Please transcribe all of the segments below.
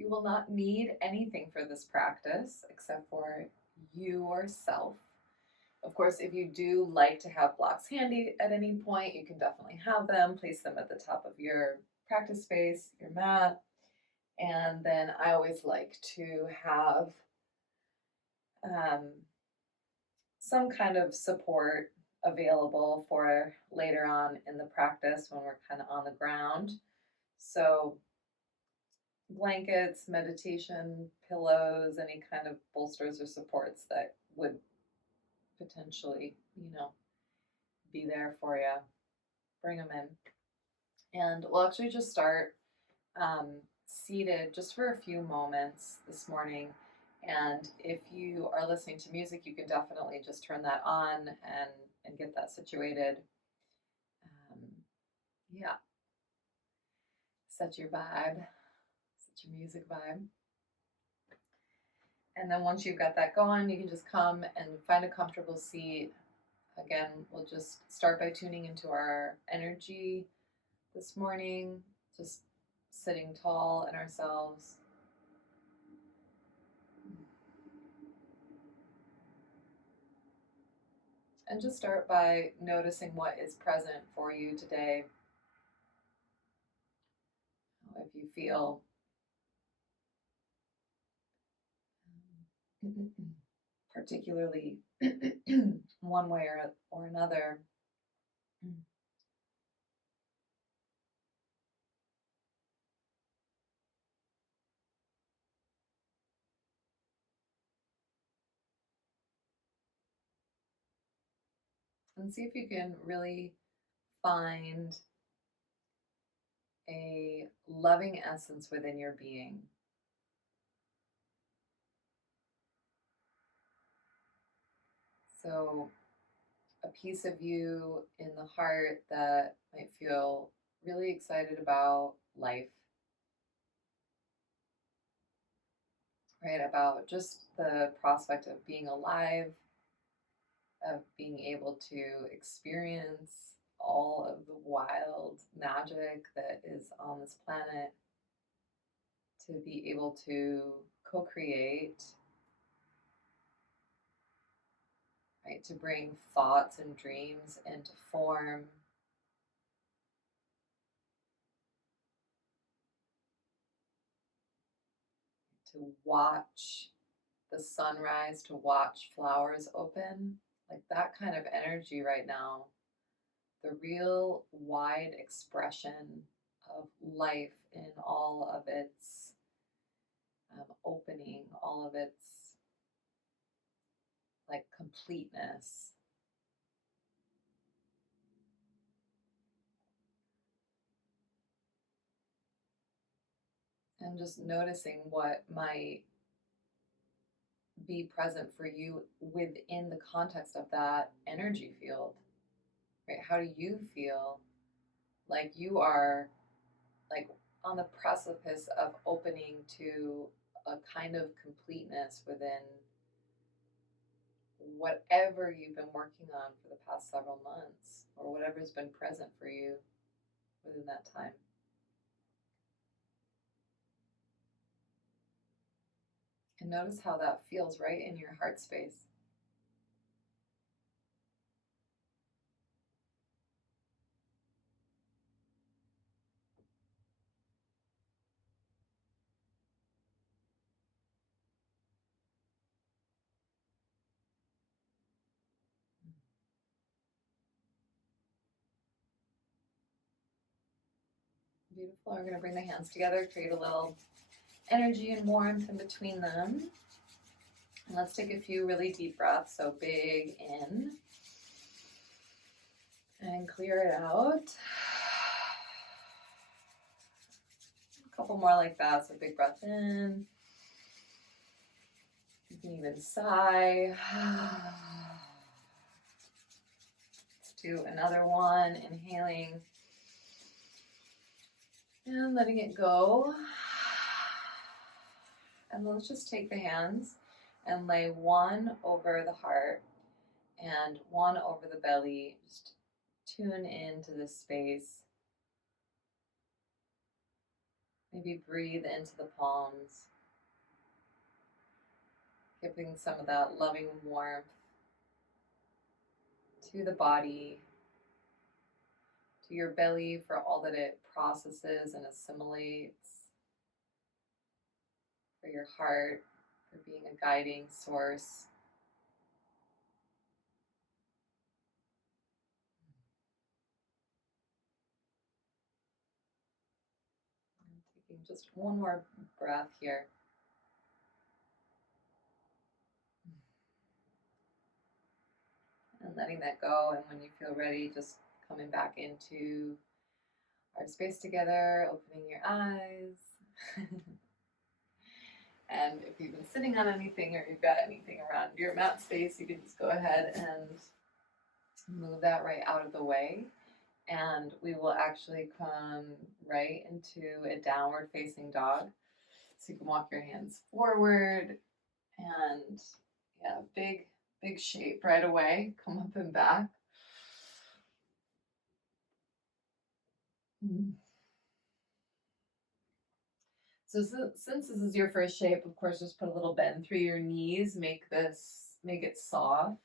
You will not need anything for this practice except for yourself. Of course, if you do like to have blocks handy at any point, you can definitely have them. Place them at the top of your practice space, your mat. And then I always like to have um, some kind of support available for later on in the practice when we're kind of on the ground. So, blankets, meditation, pillows, any kind of bolsters or supports that would potentially, be there for you. Bring them in. And we'll actually just start seated just for a few moments this morning. And if you are listening to music, you can definitely just turn that on and get that situated. Um, yeah, set your vibe, set your music vibe. And then once you've got that going, you can just come and find a comfortable seat. Again, we'll just start by tuning into our energy this morning, just sitting tall in ourselves. And just start by noticing what is present for you today. If you feel particularly one way or another. And see if you can really find a loving essence within your being. So, a piece of you in the heart that might feel really excited about life, right? About just the prospect of being alive, of being able to experience all of the wild magic that is on this planet, to be able to co create, right? To bring thoughts and dreams into form. To watch the sunrise, to watch flowers open, like that kind of energy right now. The real wide expression of life in all of its opening, all of its like completeness. And just noticing what might be present for you within the context of that energy field, right? How do you feel like you are like on the precipice of opening to a kind of completeness within whatever you've been working on for the past several months or whatever's been present for you within that time? And notice how that feels right in your heart space. Beautiful. We're going to bring the hands together, create a little energy and warmth in between them. And let's take a few really deep breaths. So big in and clear it out. A couple more like that. So big breath in. You can even sigh. Let's do another one. Inhaling and letting it go. And let's just take the hands and lay one over the heart and one over the belly. Just tune into this space. Maybe breathe into the palms, giving some of that loving warmth to the body, to your belly for all that it processes and assimilates, for your heart, for being a guiding source. And taking just one more breath here. And letting that go. And when you feel ready, just coming back into our space together, opening your eyes. And if you've been sitting on anything or you've got anything around your mat space, you can just go ahead and move that right out of the way. And we will actually come right into a downward facing dog. So you can walk your hands forward and big shape right away. Come up and back. So since this is your first shape, of course, just put a little bend through your knees. Make it soft.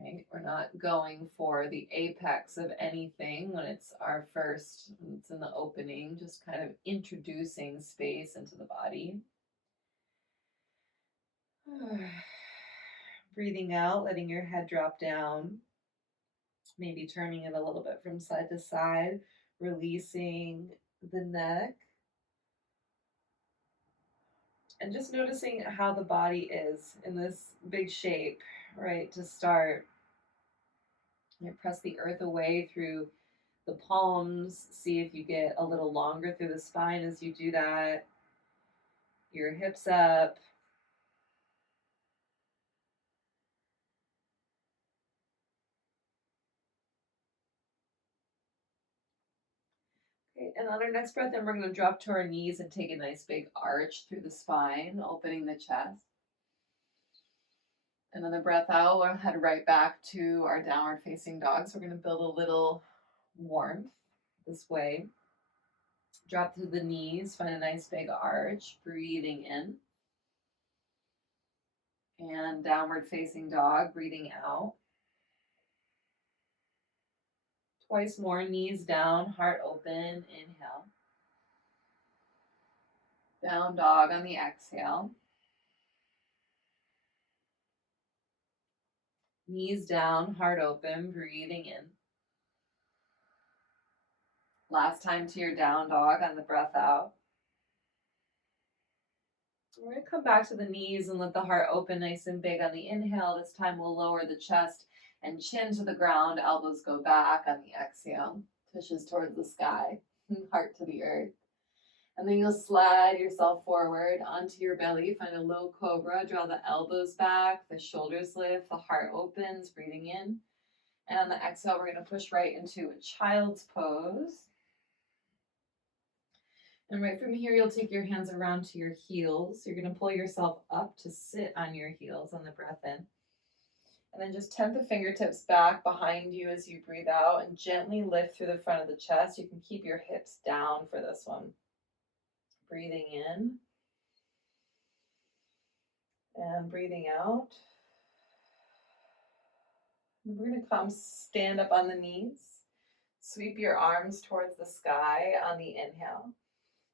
Right? We're not going for the apex of anything when it's our first, when it's in the opening, just kind of introducing space into the body. Breathing out, letting your head drop down, maybe turning it a little bit from side to side, releasing the neck. And just noticing how the body is in this big shape, right? To start, you press the earth away through the palms. See if you get a little longer through the spine as you do that. Your hips up. Okay, and on our next breath, then we're going to drop to our knees and take a nice big arch through the spine, opening the chest. And then the breath out, we'll head right back to our downward facing dog. So we're going to build a little warmth this way. Drop to the knees, find a nice big arch, breathing in. And downward facing dog, breathing out. Twice more, knees down, heart open, inhale. Down dog on the exhale. Knees down, heart open, breathing in. Last time to your down dog on the breath out. We're going to come back to the knees and let the heart open nice and big on the inhale. This time we'll lower the chest and chin to the ground, elbows go back on the exhale. Tushes towards the sky, heart to the earth. And then you'll slide yourself forward onto your belly. Find a low cobra. Draw the elbows back, the shoulders lift, the heart opens, breathing in. And on the exhale, we're going to push right into a child's pose. And right from here, you'll take your hands around to your heels. You're going to pull yourself up to sit on your heels on the breath in. And then just tent the fingertips back behind you as you breathe out and gently lift through the front of the chest. You can keep your hips down for this one. Breathing in and breathing out. And we're going to come stand up on the knees. Sweep your arms towards the sky on the inhale.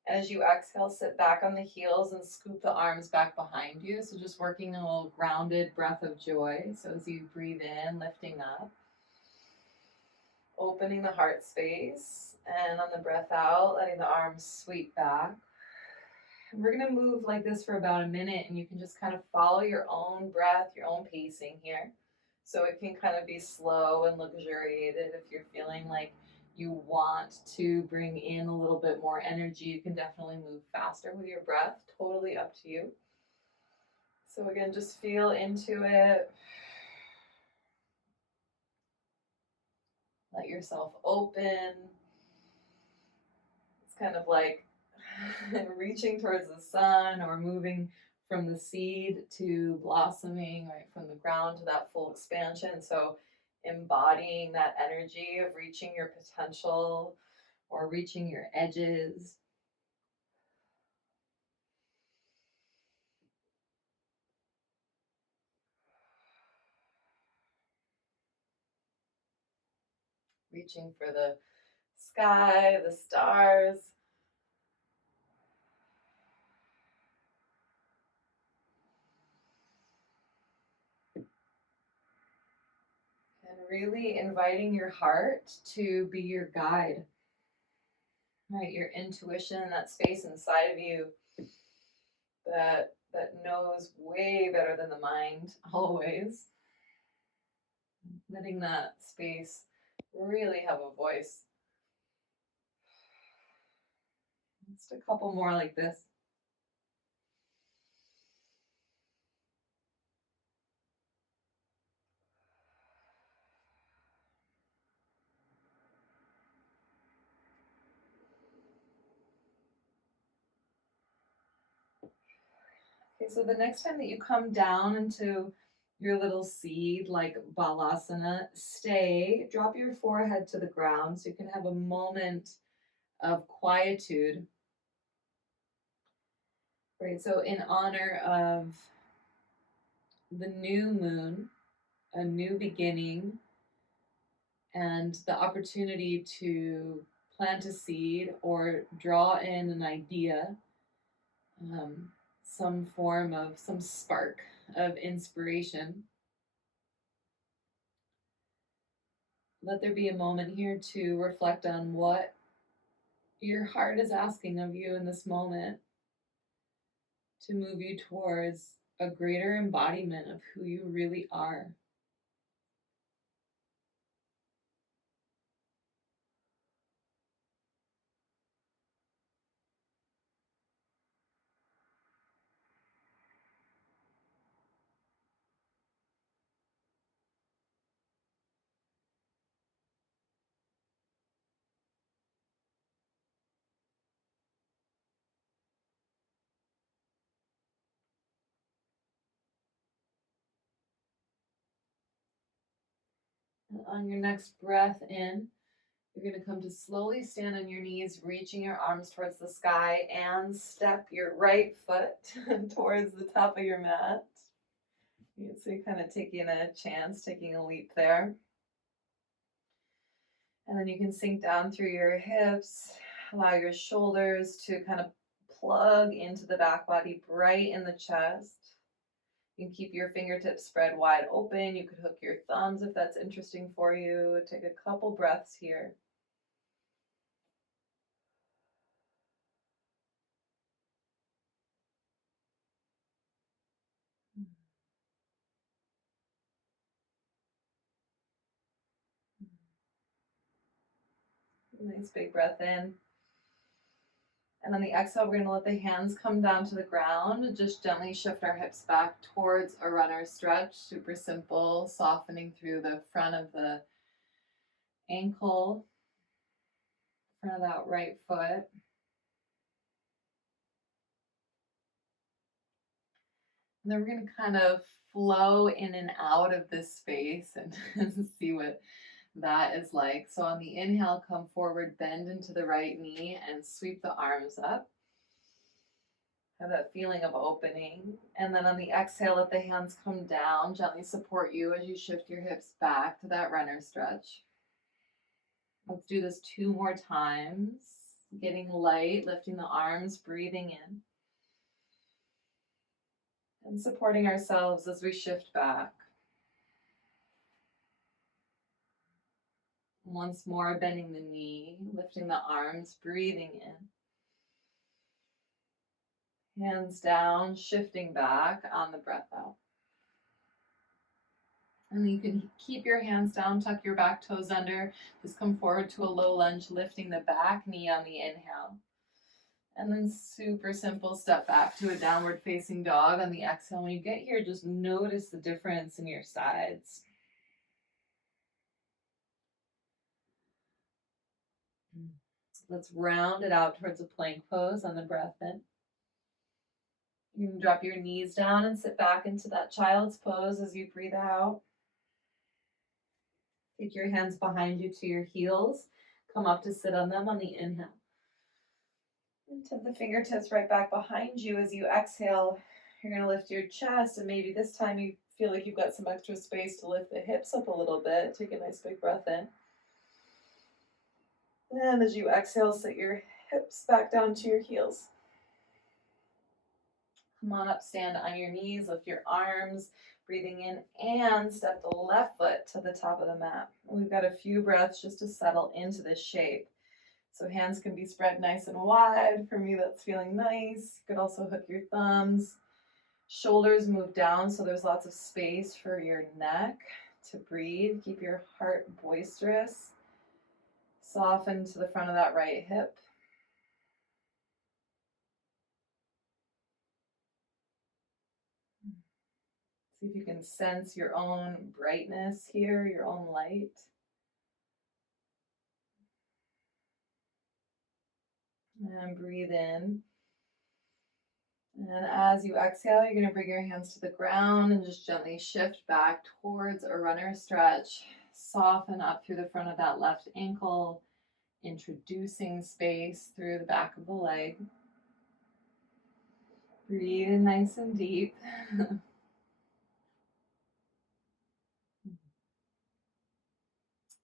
As you exhale, sit back on the heels and scoop the arms back behind you. So just working a little grounded breath of joy. So as you breathe in, lifting up, opening the heart space, and on the breath out, letting the arms sweep back. And we're going to move like this for about a minute, and you can just kind of follow your own breath, your own pacing here. So it can kind of be slow and luxuriated. If you're feeling like you want to bring in a little bit more energy, you can definitely move faster with your breath. Totally up to you. So again, just feel into it. Let yourself open. It's kind of like reaching towards the sun or moving from the seed to blossoming, right, from the ground to that full expansion. So embodying that energy of reaching your potential or reaching your edges. reaching for the sky, the stars. And really inviting your heart to be your guide, right? Your intuition, that space inside of you that knows way better than the mind, always. Letting that space really have a voice. Just a couple more like this. Okay, so the next time that you come down into your little seed like Balasana, stay, drop your forehead to the ground so you can have a moment of quietude. Right, so in honor of the new moon, a new beginning, and the opportunity to plant a seed or draw in an idea, some form of, some spark of inspiration. Let there be a moment here to reflect on what your heart is asking of you in this moment to move you towards a greater embodiment of who you really are. And on your next breath in, you're going to come to slowly stand on your knees, reaching your arms towards the sky, and step your right foot towards the top of your mat. So you're kind of taking a chance, taking a leap there. And then you can sink down through your hips, allow your shoulders to kind of plug into the back body, right in the chest. You can keep your fingertips spread wide open. You could hook your thumbs if that's interesting for you. Take a couple breaths here. Nice big breath in. And on the exhale, we're going to let the hands come down to the ground. Just gently shift our hips back towards a runner stretch. Super simple, softening through the front of the ankle, front of that right foot. And then we're going to kind of flow in and out of this space and see what that is like. So on the inhale, come forward, bend into the right knee and sweep the arms up. Have that feeling of opening. And then on the exhale, let the hands come down, gently support you as you shift your hips back to that runner stretch. Let's do this 2 more times. Getting light, lifting the arms, breathing in. And supporting ourselves as we shift back. Once more, bending the knee, lifting the arms, breathing in. Hands down, shifting back on the breath out. And then you can keep your hands down, tuck your back toes under. Just come forward to a low lunge, lifting the back knee on the inhale. And then super simple, step back to a downward facing dog on the exhale. When you get here, just notice the difference in your sides. Let's round it out towards a plank pose on the breath in. You can drop your knees down and sit back into that child's pose as you breathe out. Take your hands behind you to your heels. Come up to sit on them on the inhale. And tip the fingertips right back behind you as you exhale. You're going to lift your chest, and maybe this time you feel like you've got some extra space to lift the hips up a little bit. Take a nice big breath in. And as you exhale, sit your hips back down to your heels. Come on up, stand on your knees, lift your arms, breathing in, and step the left foot to the top of the mat. We've got a few breaths just to settle into this shape. So hands can be spread nice and wide. For me, that's feeling nice. You could also hook your thumbs. Shoulders move down so there's lots of space for your neck to breathe. Keep your heart boisterous. Soften to the front of that right hip. See if you can sense your own brightness here, your own light. And breathe in. And as you exhale, you're going to bring your hands to the ground and just gently shift back towards a runner stretch. Soften up through the front of that left ankle, introducing space through the back of the leg. Breathe in nice and deep.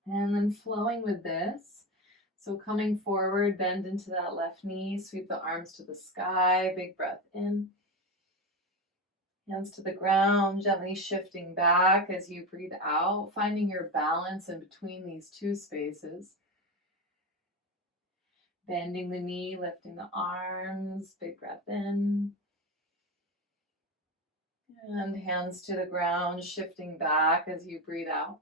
And then flowing with this. So coming forward, bend into that left knee, sweep the arms to the sky, big breath in. Hands to the ground, gently shifting back as you breathe out, finding your balance in between these two spaces. Bending the knee, lifting the arms, big breath in. And hands to the ground, shifting back as you breathe out.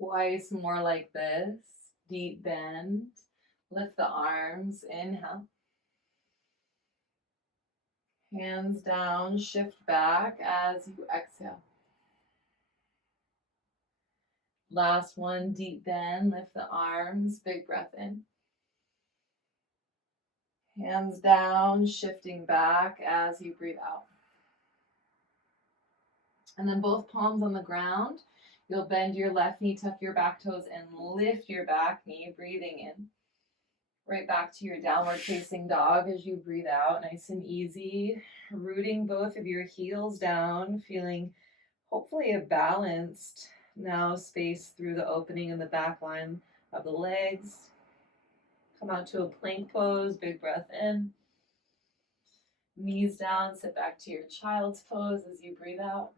Twice more like this. Deep bend. Lift the arms. Inhale. Hands down. Shift back as you exhale. Last one. Deep bend. Lift the arms. Big breath in. Hands down. Shifting back as you breathe out. And then both palms on the ground. You'll bend your left knee, tuck your back toes, and lift your back knee, breathing in. Right back to your downward facing dog as you breathe out, nice and easy. Rooting both of your heels down, feeling hopefully a balanced now space through the opening in the back line of the legs. Come out to a plank pose, big breath in. Knees down, sit back to your child's pose as you breathe out.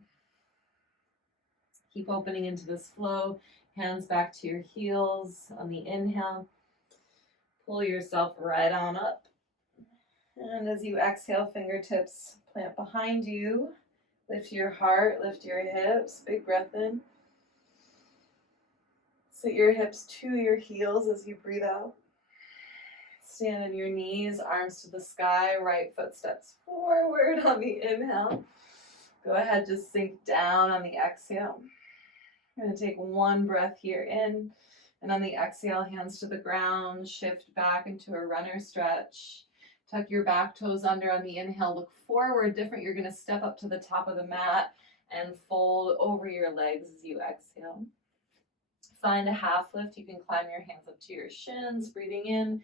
Keep opening into this flow. Hands back to your heels on the inhale. Pull yourself right on up. And as you exhale, fingertips plant behind you. Lift your heart, lift your hips. Big breath in. Sit your hips to your heels as you breathe out. Stand on your knees, arms to the sky, right foot steps forward on the inhale. Go ahead, just sink down on the exhale. We're going to take one breath here in, and on the exhale, hands to the ground, shift back into a runner stretch. Tuck your back toes under on the inhale, look forward, different. You're going to step up to the top of the mat and fold over your legs as you exhale. Find a half lift. You can climb your hands up to your shins, breathing in.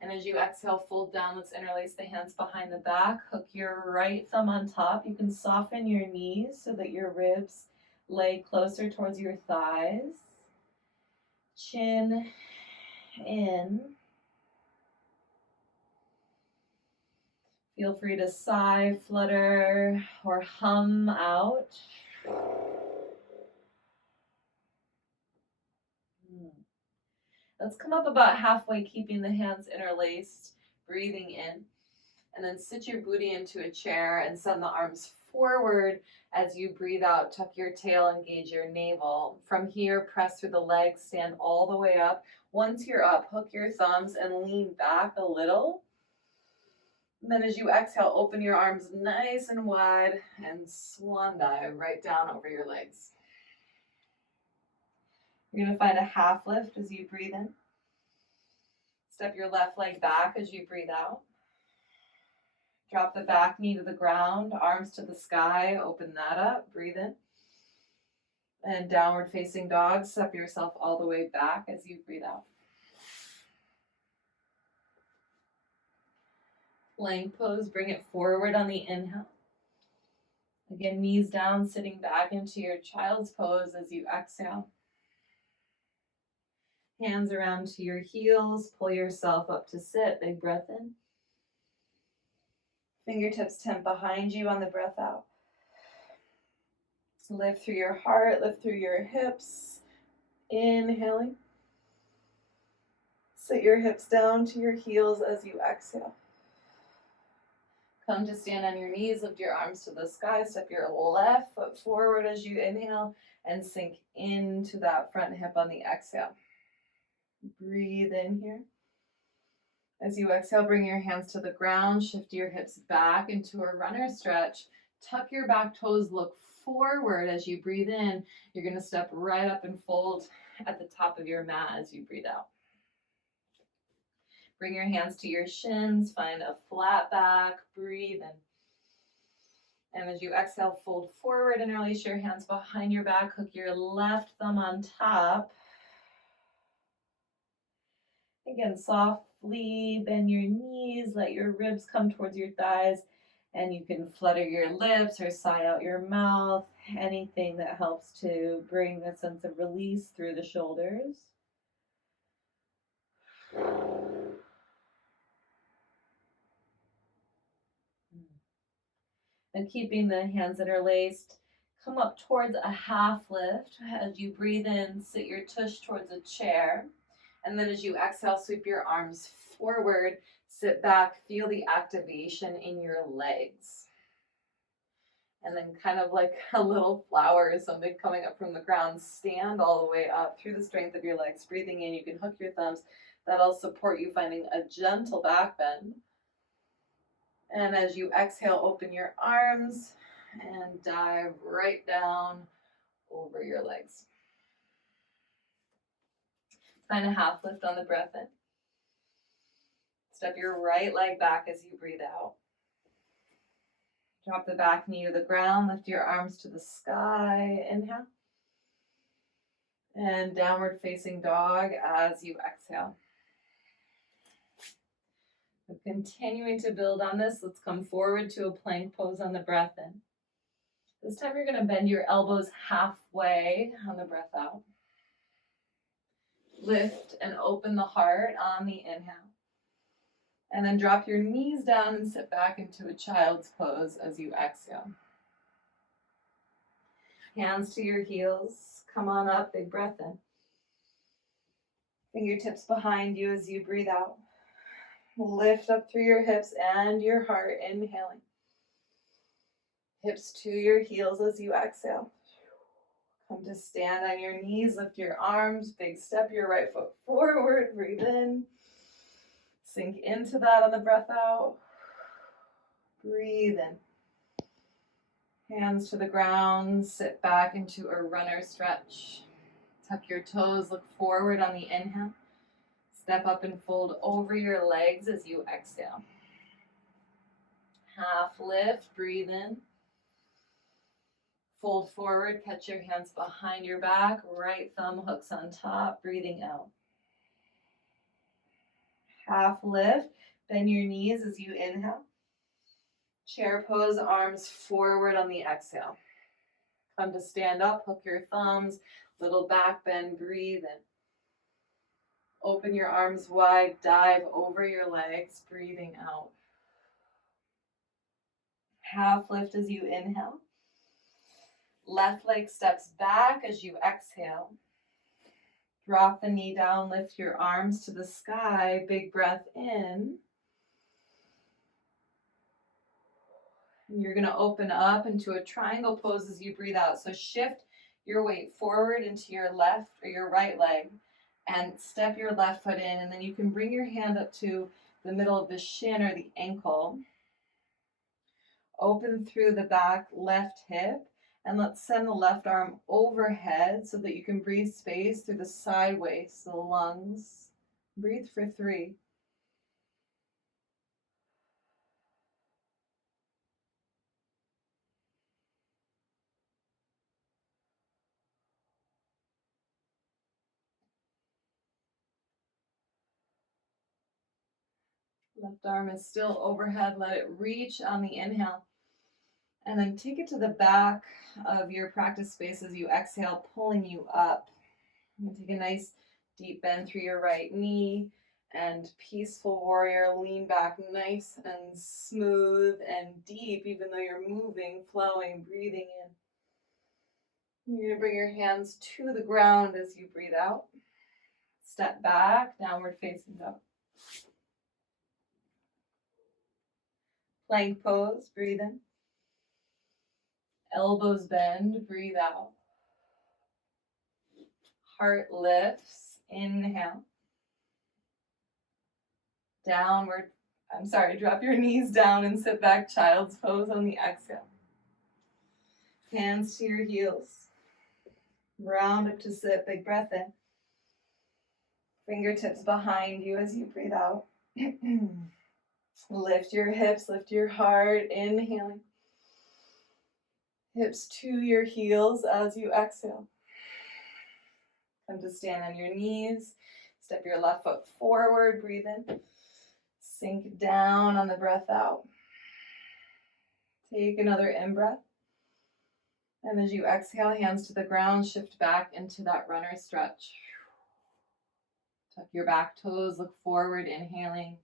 And as you exhale, fold down. Let's interlace the hands behind the back. Hook your right thumb on top. You can soften your knees so that your ribs lay closer towards your thighs. Chin in. Feel free to sigh, flutter, or hum out. Let's come up about halfway, keeping the hands interlaced, breathing in. And then sit your booty into a chair and send the arms forward as you breathe out. Tuck your tail, engage your navel. From here, press through the legs, stand all the way up. Once you're up, hook your thumbs and lean back a little. And then as you exhale, open your arms nice and wide and swan dive right down over your legs. You're going to find a half lift as you breathe in. Step your left leg back as you breathe out. Drop the back knee to the ground, arms to the sky, open that up, breathe in. And downward facing dog, step yourself all the way back as you breathe out. Plank pose, bring it forward on the inhale. Again, knees down, sitting back into your child's pose as you exhale. Hands around to your heels, pull yourself up to sit, big breath in. Fingertips tip behind you on the breath out. Lift through your heart, lift through your hips. Inhaling. Sit your hips down to your heels as you exhale. Come to stand on your knees, lift your arms to the sky, step your left foot forward as you inhale and sink into that front hip on the exhale. Breathe in here. As you exhale, bring your hands to the ground, shift your hips back into a runner stretch. Tuck your back toes, look forward as you breathe in. You're going to step right up and fold at the top of your mat as you breathe out. Bring your hands to your shins, find a flat back, breathe in. And as you exhale, fold forward and release your hands behind your back. Hook your left thumb on top. Again, softly bend your knees, let your ribs come towards your thighs, and you can flutter your lips or sigh out your mouth, anything that helps to bring a sense of release through the shoulders. And keeping the hands interlaced, come up towards a half lift. As you breathe in, sit your tush towards a chair. And then as you exhale, sweep your arms forward, sit back, feel the activation in your legs. And then kind of like a little flower or something coming up from the ground, stand all the way up through the strength of your legs. Breathing in, you can hook your thumbs. That'll support you finding a gentle back bend. And as you exhale, open your arms and dive right down over your legs. Find a half lift on the breath in. Step your right leg back as you breathe out. Drop the back knee to the ground, lift your arms to the sky, inhale. And downward facing dog as you exhale. So continuing to build on this, let's come forward to a plank pose on the breath in. This time you're going to bend your elbows halfway on the breath out. Lift and open the heart on the inhale. And then drop your knees down and sit back into a child's pose as you exhale. Hands to your heels. Come on up, big breath in. Fingertips behind you as you breathe out. Lift up through your hips and your heart, inhaling. Hips to your heels as you exhale. Come to stand on your knees, lift your arms, big step your right foot forward, breathe in. Sink into that on the breath out. Breathe in. Hands to the ground, sit back into a runner stretch. Tuck your toes, look forward on the inhale. Step up and fold over your legs as you exhale. Half lift, breathe in. Fold forward, catch your hands behind your back, right thumb hooks on top, breathing out. Half lift, bend your knees as you inhale. Chair pose, arms forward on the exhale. Come to stand up, hook your thumbs, little back bend, breathe in. Open your arms wide, dive over your legs, breathing out. Half lift as you inhale. Left leg steps back as you exhale. Drop the knee down, lift your arms to the sky, big breath in. And you're going to open up into a triangle pose as you breathe out. So shift your weight forward into your left or your right leg and step your left foot in, and then you can bring your hand up to the middle of the shin or the ankle. Open through the back left hip, and let's send the left arm overhead so that you can breathe space through the side waist, the lungs. Breathe for 3. Left arm is still overhead. Let it reach on the inhale. And then take it to the back of your practice space as you exhale, pulling you up. You can take a nice Deep bend through your right knee, and peaceful warrior, lean back nice and smooth and deep, even though you're moving, flowing, breathing in. You're going to bring your hands to the ground as you breathe out. Step back, downward facing dog. Plank pose, breathe in. Elbows bend, breathe out. Heart lifts, inhale. Drop your knees down and sit back, child's pose on the exhale. Hands to your heels. Round up to sit, big breath in. Fingertips behind you as you breathe out. Lift your hips, lift your heart, inhaling. Hips to your heels as you exhale. Come to stand on your knees. Step your left foot forward, breathe in. Sink down on the breath out. Take another in-breath. And as you exhale, hands to the ground, shift back into that runner stretch. Tuck your back toes, look forward, inhaling,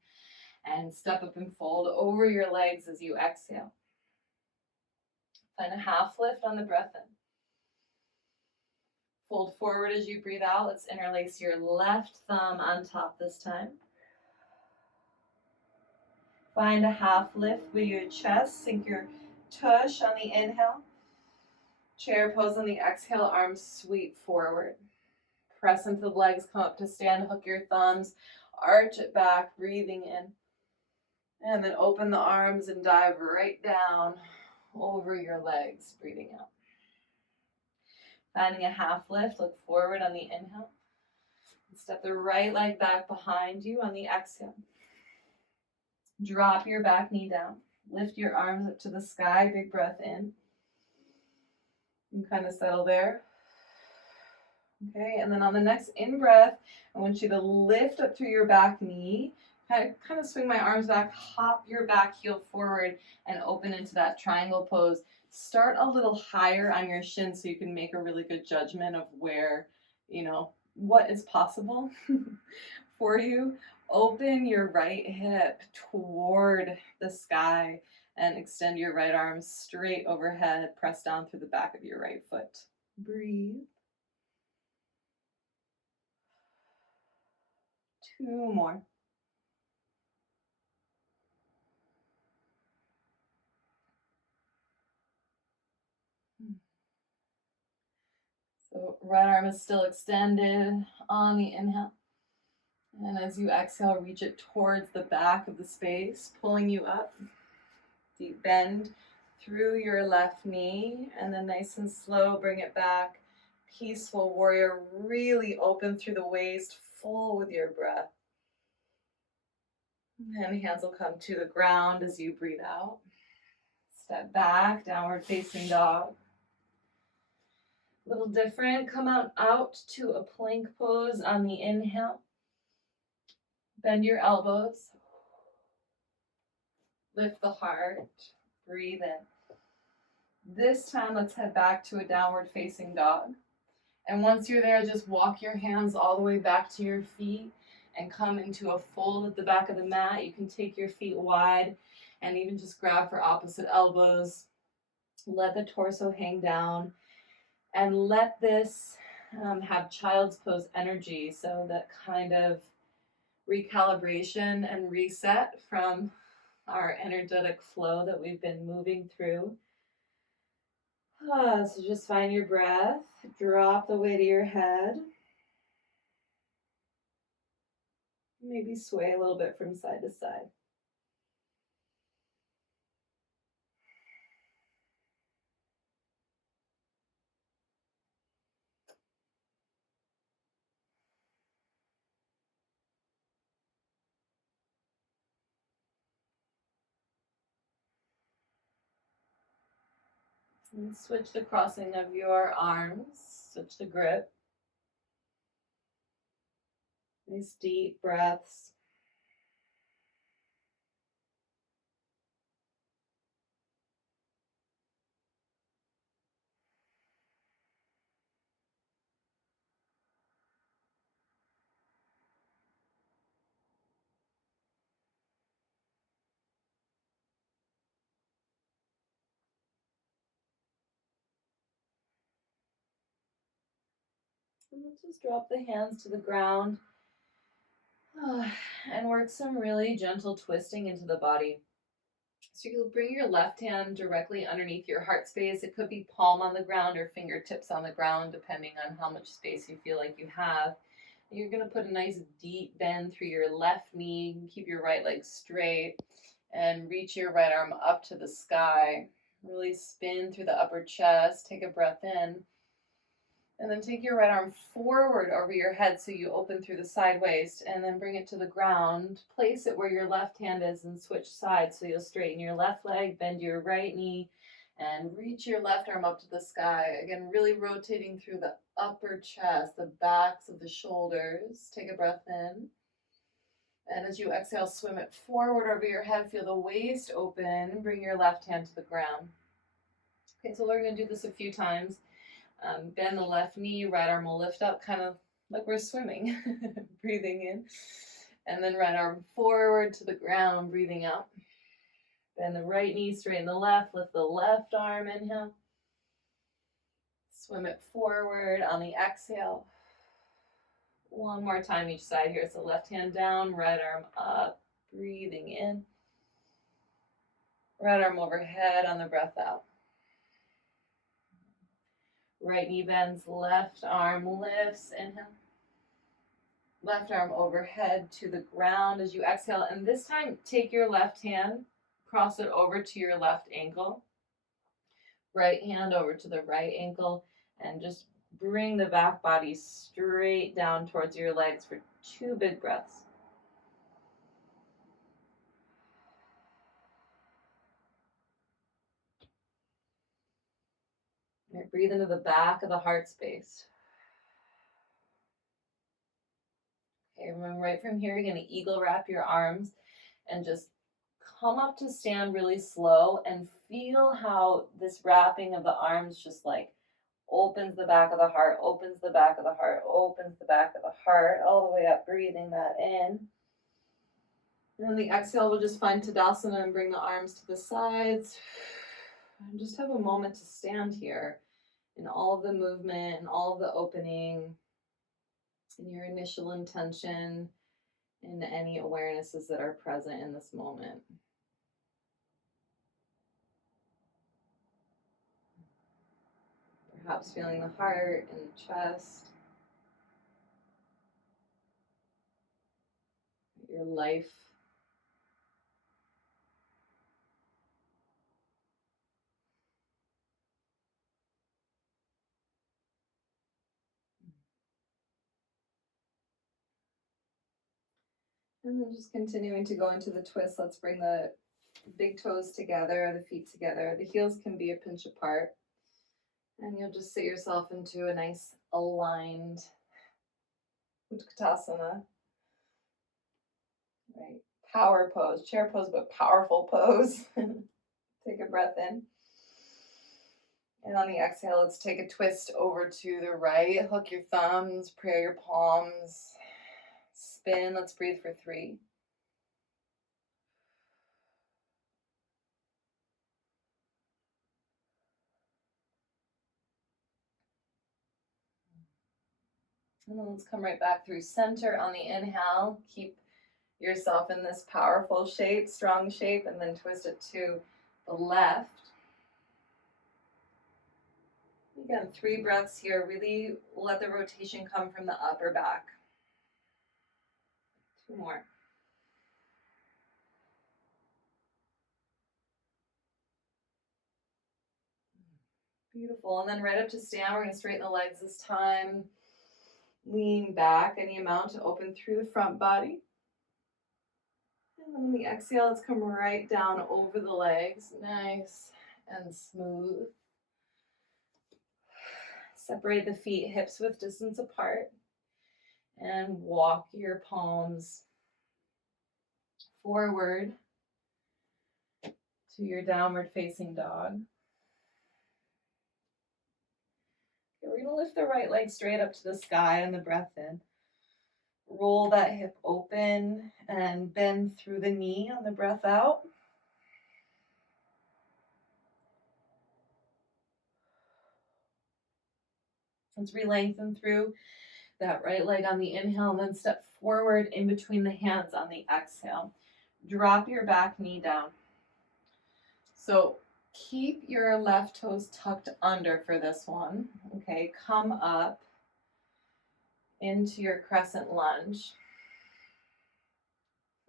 and step up and fold over your legs as you exhale. Find a half lift on the breath in. Fold forward as you breathe out. Let's interlace your left thumb on top this time. Find a half lift with your chest. Sink your tush on the inhale. Chair pose on the exhale, arms sweep forward. Press into the legs, come up to stand, hook your thumbs, arch it back, breathing in. And then open the arms and dive right down over your legs, breathing out. Finding a half lift, look forward on the inhale. Step the right leg back behind you on the exhale. Drop your back knee down. Lift your arms up to the sky, big breath in. And kind of settle there. Okay, and then on the next in-breath, I want you to lift up through your back knee, kind of swing my arms back, hop your back heel forward, and open into that triangle pose. Start a little higher on your shin so you can make a really good judgment of where, what is possible for you. Open your right hip toward the sky and extend your right arm straight overhead. Press down through the back of your right foot. Breathe. 2 more. So right arm is still extended on the inhale. And as you exhale, reach it towards the back of the space, pulling you up. Deep bend through your left knee, and then nice and slow, bring it back. Peaceful warrior, really open through the waist, full with your breath. And hands will come to the ground as you breathe out. Step back, downward facing dog. A little different, come out to a plank pose on the inhale. Bend your elbows. Lift the heart, breathe in. This time, let's head back to a downward facing dog. And once you're there, just walk your hands all the way back to your feet and come into a fold at the back of the mat. You can take your feet wide and even just grab for opposite elbows. Let the torso hang down and let this have child's pose energy. So that kind of recalibration and reset from our energetic flow that we've been moving through. So just find your breath, drop the weight of your head. Maybe sway a little bit from side to side. And switch the crossing of your arms, switch the grip. Nice deep breaths. Just drop the hands to the ground. And work some really gentle twisting into the body. So you'll bring your left hand directly underneath your heart space. It could be palm on the ground or fingertips on the ground, depending on how much space you feel like you have. And you're going to put a nice deep bend through your left knee. Keep your right leg straight and reach your right arm up to the sky. Really spin through the upper chest. Take a breath in. And then take your right arm forward over your head so you open through the side waist, and then bring it to the ground. Place it where your left hand is and switch sides so you'll straighten your left leg, bend your right knee, and reach your left arm up to the sky. Again, really rotating through the upper chest, the backs of the shoulders. Take a breath in. And as you exhale, swim it forward over your head. Feel the waist open. Bring your left hand to the ground. Okay, so we're going to do this a few times. Bend the left knee, right arm will lift up, kind of like we're swimming. Breathing in. And then right arm forward to the ground, breathing out. Bend the right knee, straighten the left, lift the left arm, inhale. Swim it forward on the exhale. One more time each side here. So left hand down, right arm up, breathing in. Right arm overhead on the breath out. Right knee bends, left arm lifts, inhale. Left arm overhead to the ground as you exhale. And this time, take your left hand, cross it over to your left ankle. Right hand over to the right ankle, and just bring the back body straight down towards your legs for 2 big breaths. All right, breathe into the back of the heart space. Okay, remember, right from here, you're going to eagle wrap your arms and just come up to stand really slow and feel how this wrapping of the arms just like opens the back of the heart, opens the back of the heart, opens the back of the heart, all the way up, breathing that in. And on the exhale, we'll just find Tadasana and bring the arms to the sides. And just have a moment to stand here in all of the movement and all of the opening, in your initial intention, and any awarenesses that are present in this moment. Perhaps feeling the heart and the chest, your life. And then just continuing to go into the twist. Let's bring the big toes together, the feet together. The heels can be a pinch apart. And you'll just sit yourself into a nice aligned Utkatasana. Right. Power pose, chair pose, but powerful pose. Take a breath in. And on the exhale, let's take a twist over to the right. Hook your thumbs, pray your palms. Spin. Let's breathe for 3. And then let's come right back through center on the inhale. Keep yourself in this powerful shape, strong shape, and then twist it to the left. Again, 3 breaths here. Really let the rotation come from the upper back. 2 more. Beautiful. And then right up to stand, we're going to straighten the legs this time. Lean back any amount to open through the front body. And then on the exhale, let's come right down over the legs. Nice and smooth. Separate the feet hips width distance apart. And walk your palms forward to your downward facing dog. Okay, we're going to lift the right leg straight up to the sky on the breath in. Roll that hip open and bend through the knee on the breath out. Let's re-lengthen through that right leg on the inhale, and then step forward in between the hands on the exhale. Drop your back knee down. So keep your left toes tucked under for this one. Okay, come up into your crescent lunge.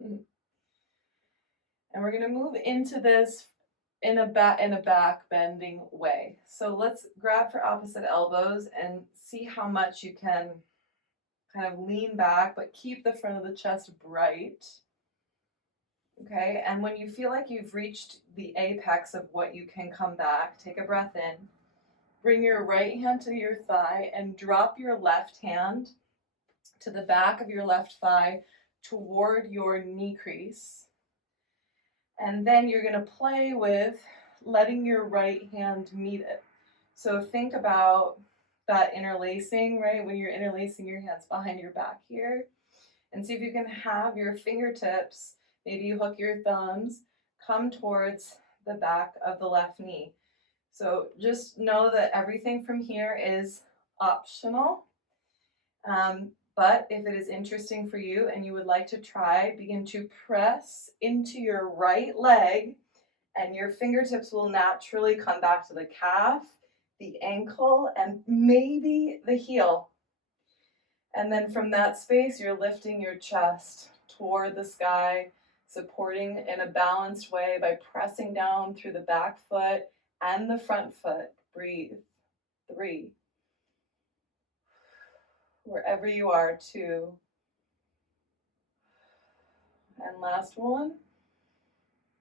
And we're going to move into this in a back bending way. So let's grab for opposite elbows and see how much you can kind of lean back, but keep the front of the chest bright. Okay, and when you feel like you've reached the apex of what you can come back, take a breath in. Bring your right hand to your thigh and drop your left hand to the back of your left thigh toward your knee crease. And then you're going to play with letting your right hand meet it. So think about that interlacing, right? When you're interlacing your hands behind your back here. And see if you can have your fingertips, maybe you hook your thumbs, come towards the back of the left knee. So just know that everything from here is optional. But if it is interesting for you and you would like to try, begin to press into your right leg, and your fingertips will naturally come back to the calf, the ankle, and maybe the heel. And then from that space, you're lifting your chest toward the sky, supporting in a balanced way by pressing down through the back foot and the front foot. Breathe. 3. Wherever you are, 2. And last one.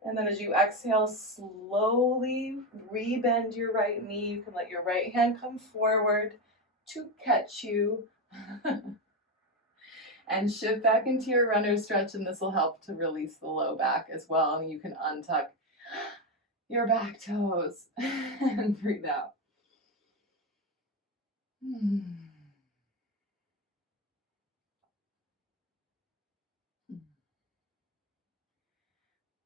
And then as you exhale, slowly rebend your right knee. You can let your right hand come forward to catch you. And shift back into your runner stretch, and this will help to release the low back as well. And you can untuck your back toes and breathe out.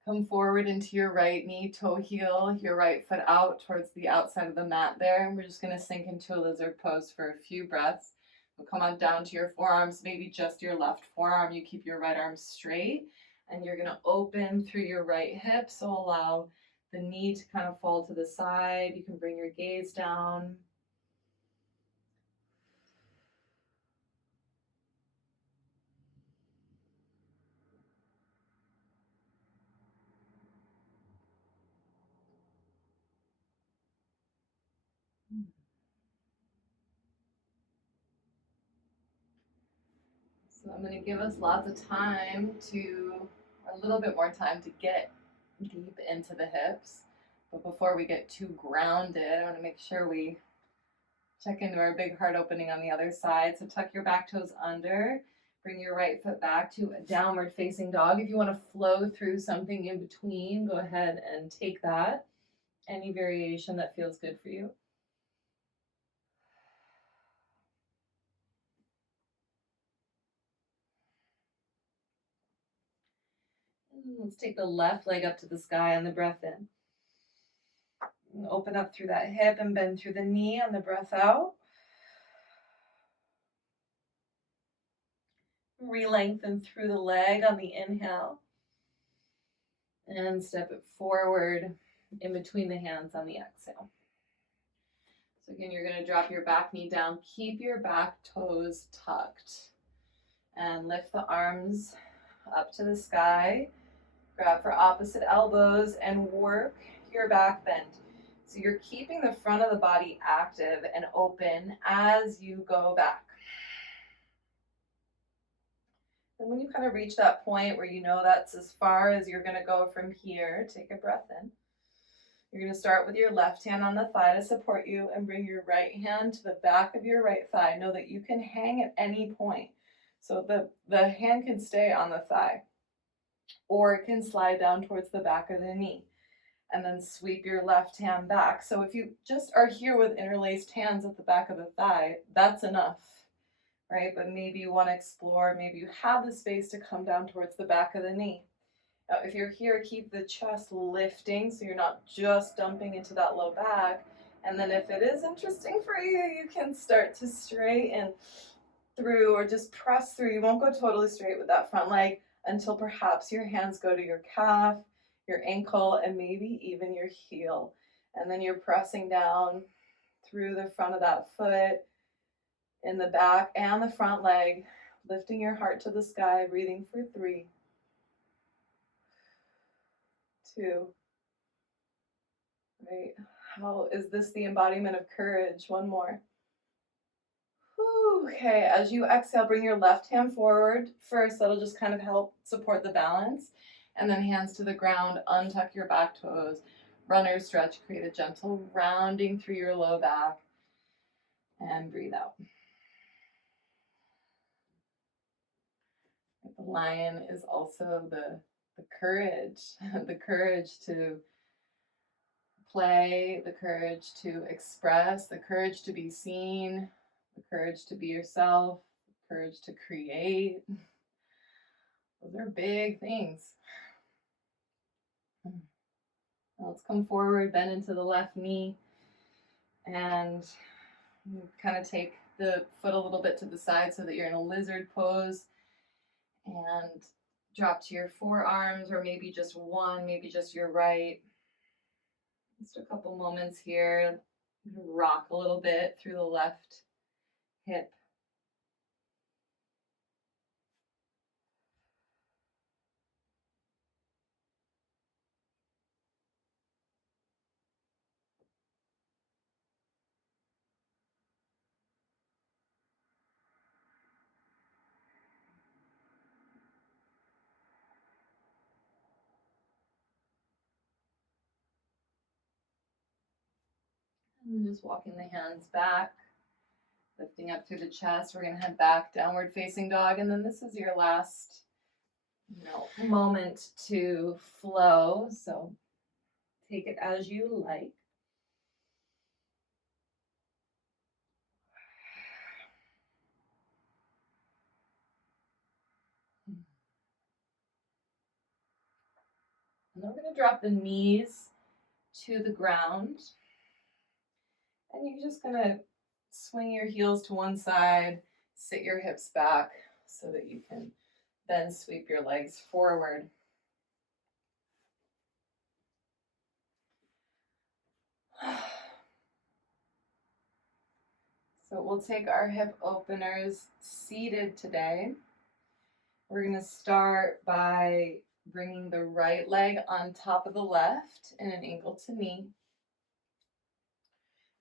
Come forward into your right knee, toe heel, your right foot out towards the outside of the mat there. And we're just going to sink into a lizard pose for a few breaths. We'll come on down to your forearms, maybe just your left forearm. You keep your right arm straight, and you're going to open through your right hip. So allow the knee to kind of fall to the side. You can bring your gaze down. So I'm going to give us lots of time a little bit more time to get deep into the hips. But before we get too grounded, I want to make sure we check into our big heart opening on the other side. So tuck your back toes under. Bring your right foot back to a downward facing dog. If you want to flow through something in between, go ahead and take that. Any variation that feels good for you. Let's take the left leg up to the sky on the breath in. Open up through that hip and bend through the knee on the breath out. Re-lengthen through the leg on the inhale. And step it forward in between the hands on the exhale. So again, you're going to drop your back knee down. Keep your back toes tucked. And lift the arms up to the sky. Grab for opposite elbows and work your back bend. So you're keeping the front of the body active and open as you go back. And when you kind of reach that point where you know that's as far as you're going to go from here, take a breath in. You're going to start with your left hand on the thigh to support you and bring your right hand to the back of your right thigh. Know that you can hang at any point. So the hand can stay on the thigh, or it can slide down towards the back of the knee. And then sweep your left hand back. So if you just are here with interlaced hands at the back of the thigh, that's enough, right? But maybe you want to explore, maybe you have the space to come down towards the back of the knee. Now, if you're here, keep the chest lifting so you're not just dumping into that low back. And then if it is interesting for you, you can start to straighten through or just press through. You won't go totally straight with that front leg until perhaps your hands go to your calf, your ankle, and maybe even your heel. And then you're pressing down through the front of that foot, in the back and the front leg, lifting your heart to the sky, breathing for 3, 2, right? How is this the embodiment of courage? One more. Whew, okay, as you exhale, bring your left hand forward first. That'll just kind of help support the balance. And then hands to the ground, untuck your back toes, runner stretch, create a gentle rounding through your low back, and breathe out. The lion is also the courage, the courage to play, the courage to express, the courage to be seen, the courage to be yourself, the courage to create. Those are big things. Now let's come forward, bend into the left knee, and kind of take the foot a little bit to the side so that you're in a lizard pose, and drop to your forearms, or maybe just one, maybe just your right. Just a couple moments here. Rock a little bit through the left hip. And just walking the hands back, lifting up through the chest. We're going to head back, downward facing dog, and then this is your last, moment to flow. So take it as you like. And then we're going to drop the knees to the ground. And you're just going to swing your heels to one side, sit your hips back so that you can then sweep your legs forward. So we'll take our hip openers seated today. We're going to start by bringing the right leg on top of the left in an ankle to knee.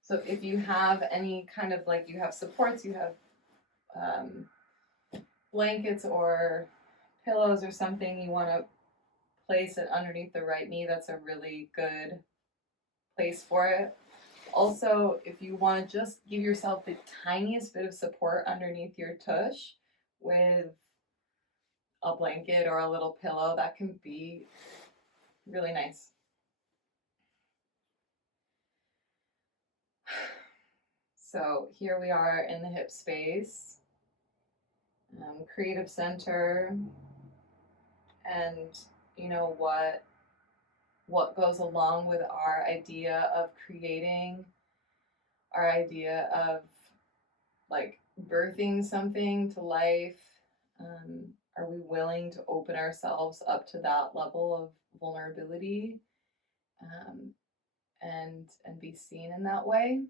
So if you have any kind of you have supports, you have blankets or pillows or something, you want to place it underneath the right knee. That's a really good place for it. Also, if you want to just give yourself the tiniest bit of support underneath your tush with a blanket or a little pillow, that can be really nice. So here we are in the hip space, creative center, and what goes along with our idea of creating, our idea of birthing something to life. Are we willing to open ourselves up to that level of vulnerability, and be seen in that way?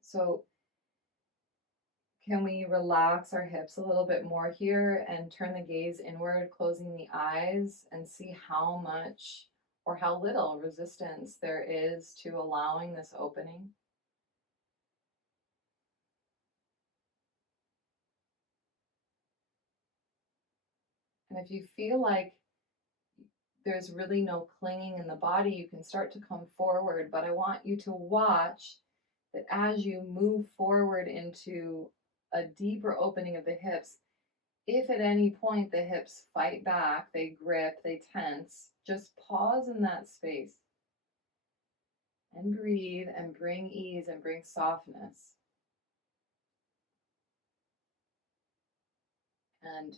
So can we relax our hips a little bit more here and turn the gaze inward, closing the eyes, and see how much or how little resistance there is to allowing this opening? And if you feel like there's really no clinging in the body, you can start to come forward. But I want you to watch that as you move forward into a deeper opening of the hips, if at any point the hips fight back, they grip, they tense, just pause in that space and breathe and bring ease and bring softness. And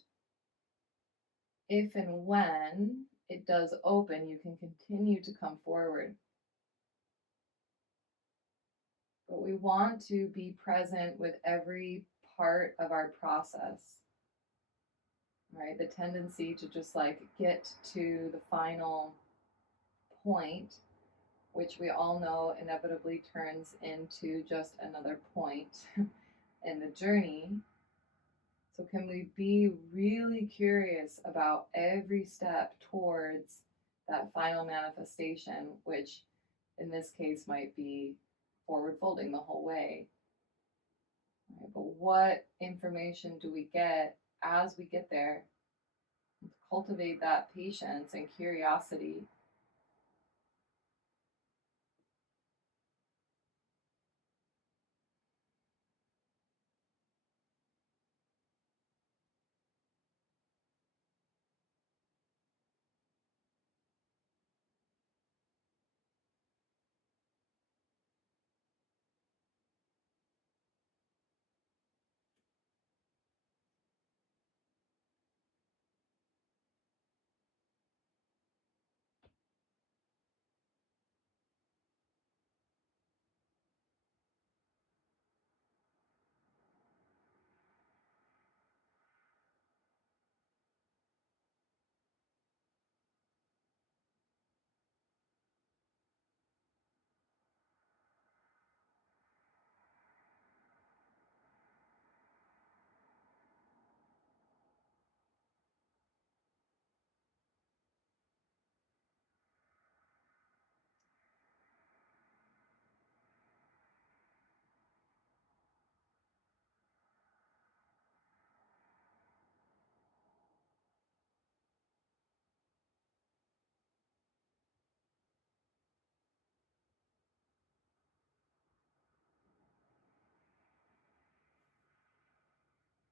if and when it does open, you can continue to come forward. But we want to be present with every part of our process, right? The tendency to just like get to the final point, which we all know inevitably turns into just another point in the journey. So, can we be really curious about every step towards that final manifestation, which in this case might be forward folding the whole way? Right? But what information do we get as we get there? Cultivate that patience and curiosity.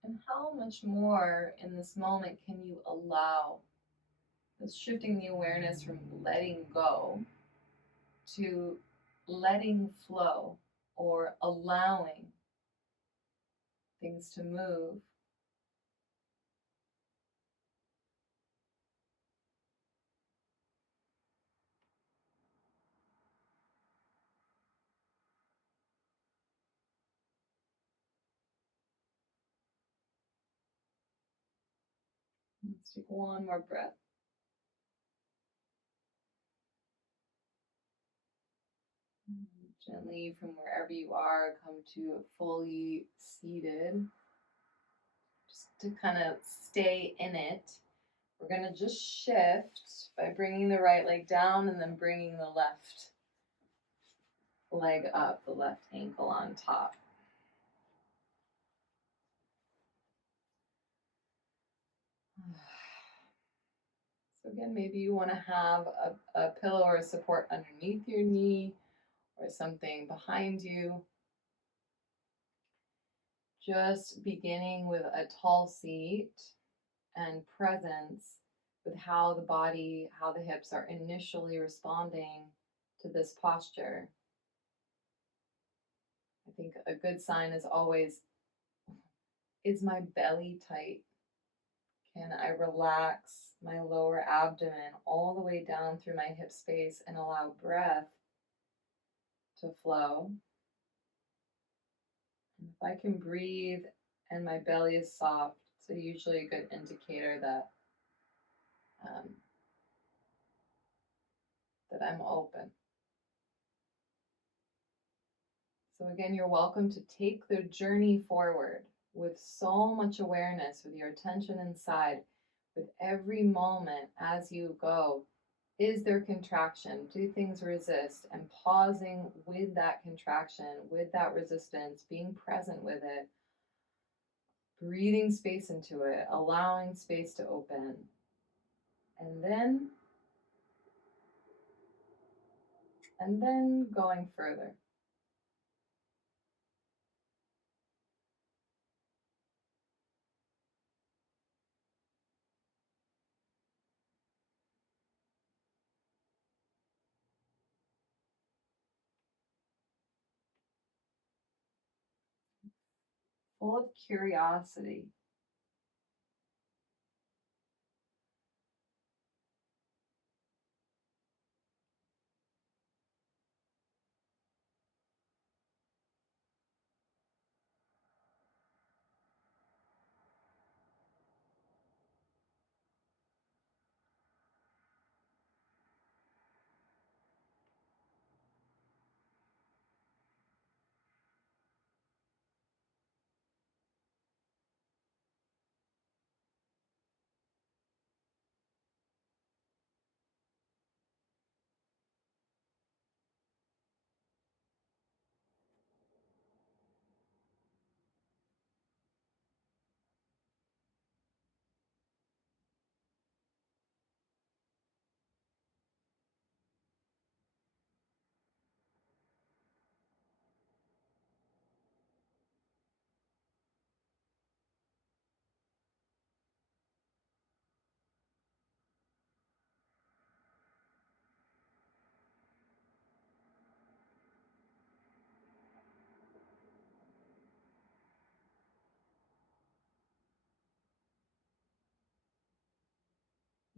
And how much more in this moment can you allow? It's shifting the awareness from letting go to letting flow or allowing things to move. Let's take one more breath. Gently, from wherever you are, come to fully seated. Just to kind of stay in it, we're going to just shift by bringing the right leg down and then bringing the left leg up, the left ankle on top. So again, maybe you want to have a pillow or a support underneath your knee or something behind you. Just beginning with a tall seat and presence with how the body, how the hips are initially responding to this posture. I think a good sign is always, is my belly tight? Can I relax my lower abdomen all the way down through my hip space and allow breath to flow? And if I can breathe and my belly is soft, it's usually a good indicator that that I'm open. So again, you're welcome to take the journey forward with so much awareness, with your attention inside, with every moment as you go. Is there contraction? Do things resist? And pausing with that contraction, with that resistance, being present with it, breathing space into it, allowing space to open. And then going further. Full of curiosity.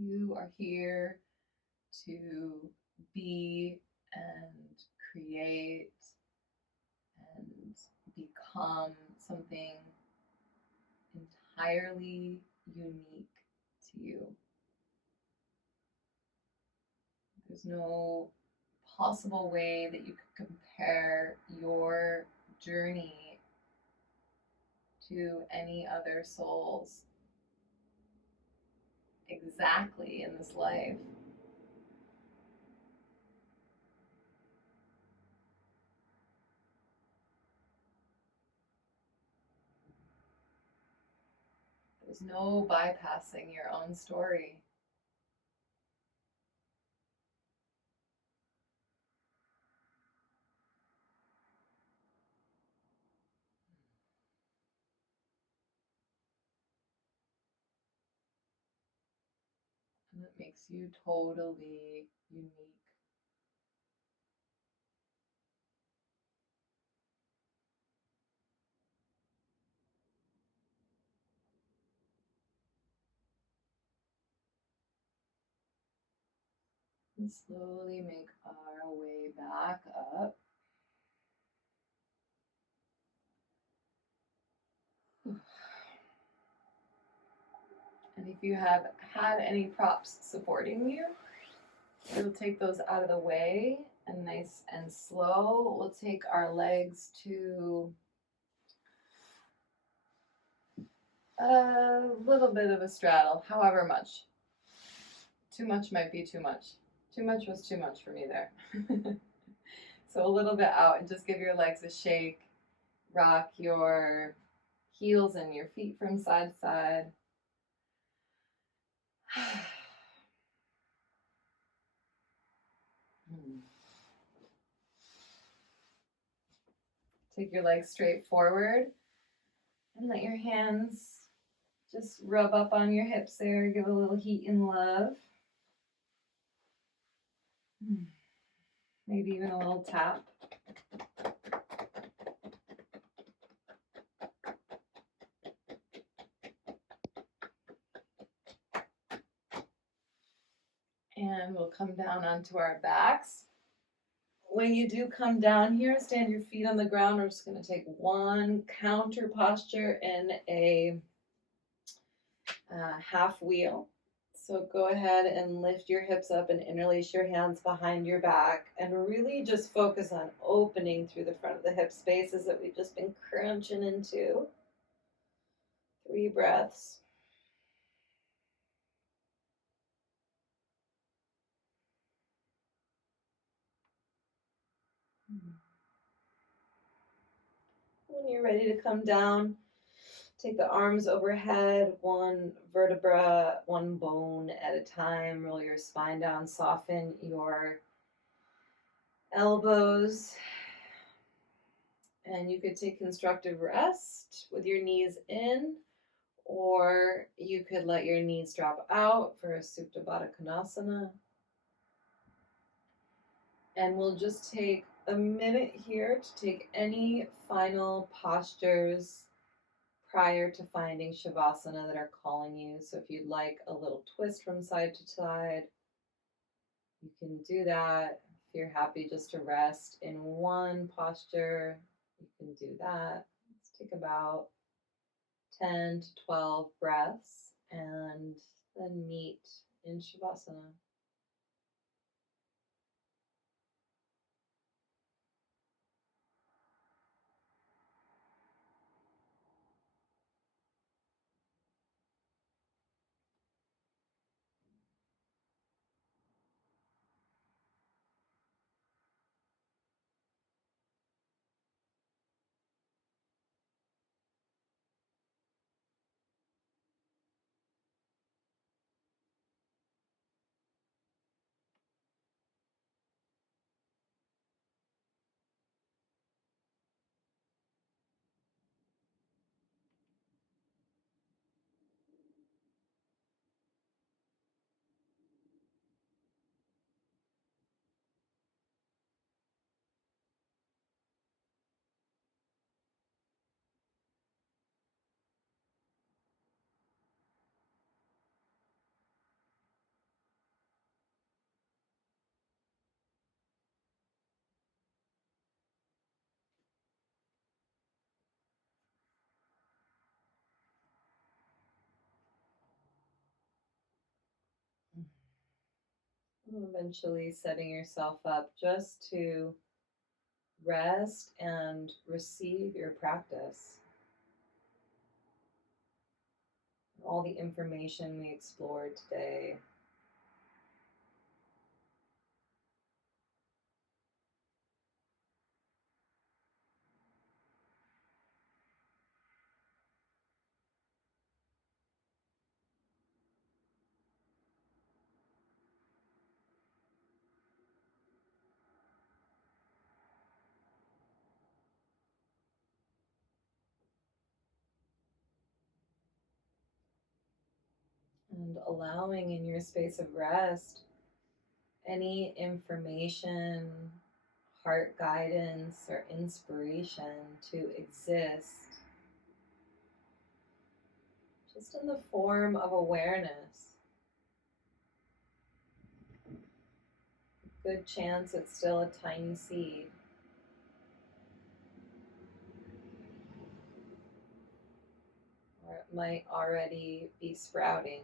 You are here to be and create and become something entirely unique to you. There's no possible way that you could compare your journey to any other souls exactly in this life. There's no bypassing your own story. And it makes you totally unique. And slowly make our way back up. And if you have had any props supporting you, we'll take those out of the way and nice and slow. We'll take our legs to a little bit of a straddle, however much. Too much might be too much. Too much was too much for me there. So a little bit out and just give your legs a shake. Rock your heels and your feet from side to side. Take your legs straight forward and let your hands just rub up on your hips there. Give a little heat and love. Maybe even a little tap. And we'll come down onto our backs. When you do come down here, stand your feet on the ground. We're just going to take one counter posture in a half wheel. So go ahead and lift your hips up and interlace your hands behind your back and really just focus on opening through the front of the hip spaces that we've just been crunching into. 3 breaths. When you're ready to come down, take the arms overhead, one vertebra, one bone at a time. Roll your spine down, soften your elbows. And you could take constructive rest with your knees in, or you could let your knees drop out for a Supta Baddha Konasana. And we'll just take a minute here to take any final postures prior to finding Shavasana that are calling you. So if you'd like a little twist from side to side, you can do that. If you're happy just to rest in one posture, you can do that. Let's take about 10 to 12 breaths and then meet in Shavasana. Eventually setting yourself up just to rest and receive your practice. All the information we explored today. And allowing in your space of rest any information, heart guidance, or inspiration to exist just in the form of awareness. Good chance it's still a tiny seed. Or it might already be sprouting.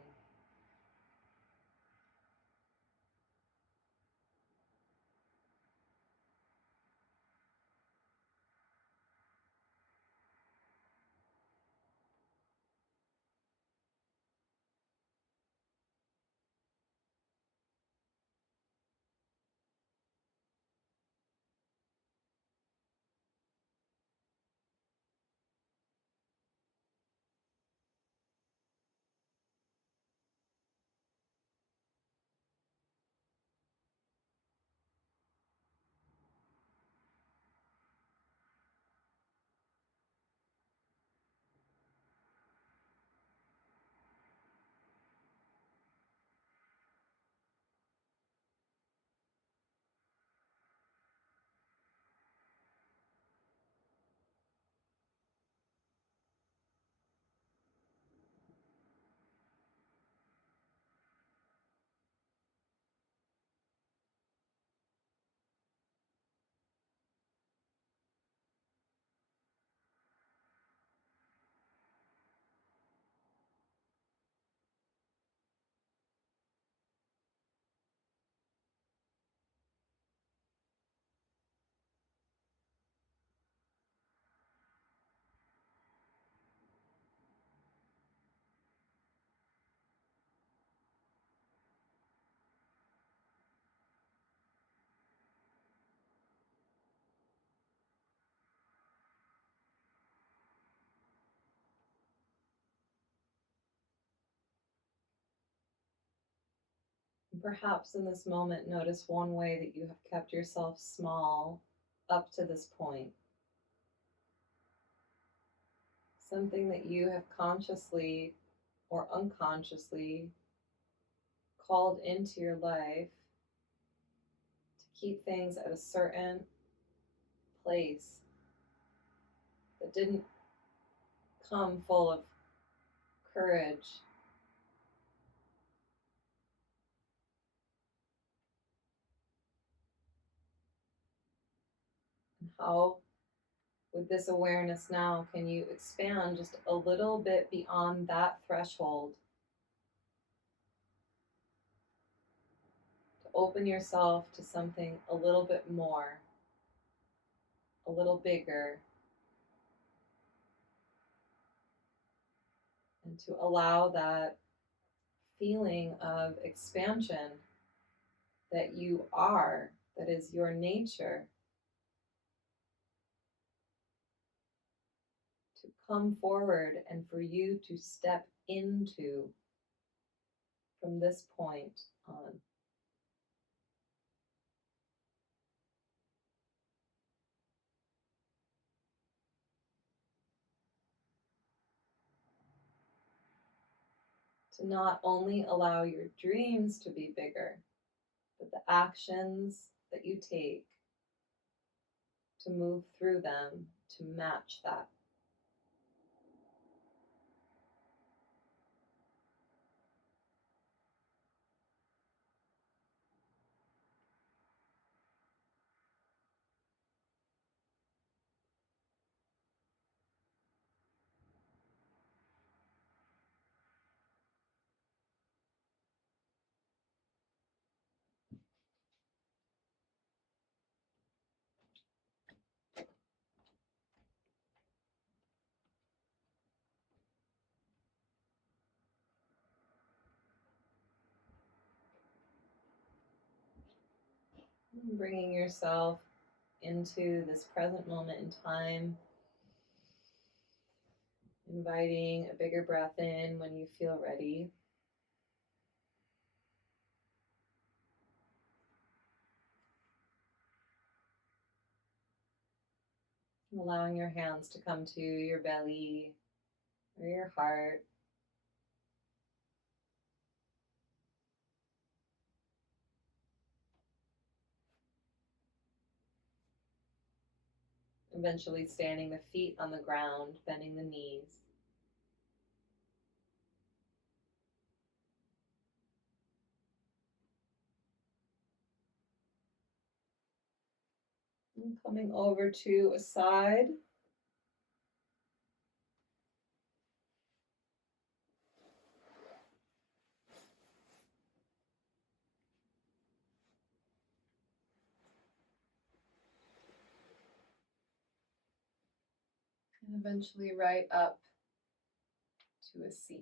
Perhaps in this moment, notice one way that you have kept yourself small up to this point. Something that you have consciously or unconsciously called into your life to keep things at a certain place that didn't come full of courage. And how, with this awareness now, can you expand just a little bit beyond that threshold to open yourself to something a little bit more, a little bigger, and to allow that feeling of expansion that you are, that is your nature, to come forward and for you to step into from this point on. To not only allow your dreams to be bigger, but the actions that you take to move through them to match that. Bringing yourself into this present moment in time. Inviting a bigger breath in when you feel ready. Allowing your hands to come to your belly or your heart. Eventually standing the feet on the ground, bending the knees. And coming over to a side. And eventually right up to a seat.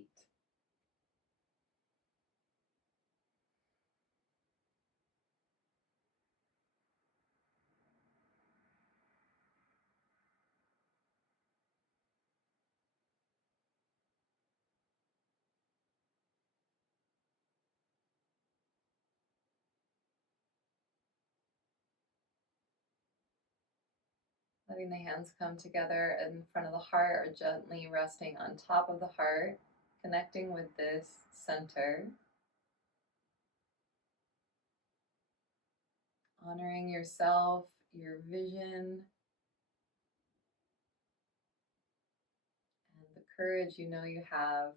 Letting the hands come together in front of the heart or gently resting on top of the heart, connecting with this center. Honoring yourself, your vision, and the courage you know you have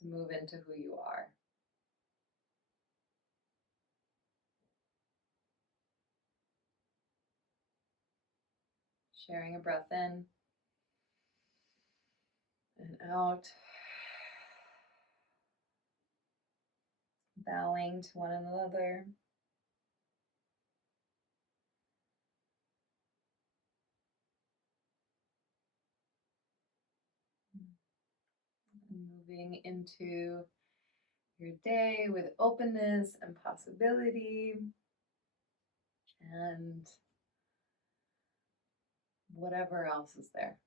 to move into who you are. Sharing a breath in and out. Bowing to one another. And moving into your day with openness and possibility and whatever else is there.